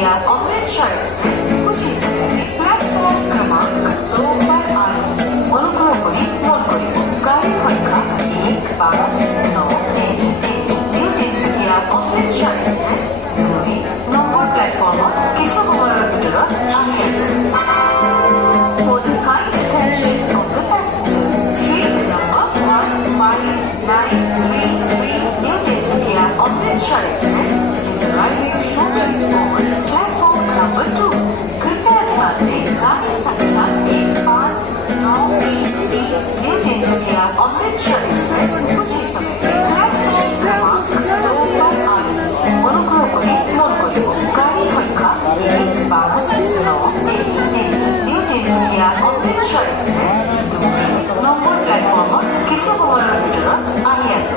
Tinsukia Amritsar express कुची समय platform क्रमांक 2 वर आहे. अनुग्रह करी মন কৰিব. গাড়ী সংখ্যা 1593 new Tinsukia Amritsar express 2 number প্লেটফৰ্মত কিছু সময়ৰ ভিতৰত আহি আছে. For the kind attention of the passengers, train number 1593 New Tinsukia Amritsar Express is arriving shortly on platform number 2. कृपया ध्यान दें गाड़ी संख्या 1593 New Tinsukia Amritsar Express कुछ ही समय प्लेटफॉर्म क्रमांक 2 पर आए. অনুগ্রহ করে মন করব. গাড়ী সংখ্যা 1593 New Tinsukia Amritsar Express 2 number প্লেটফৰ্মত কিছু সময়ৰ ভিতৰত আহি আছে.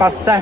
First time.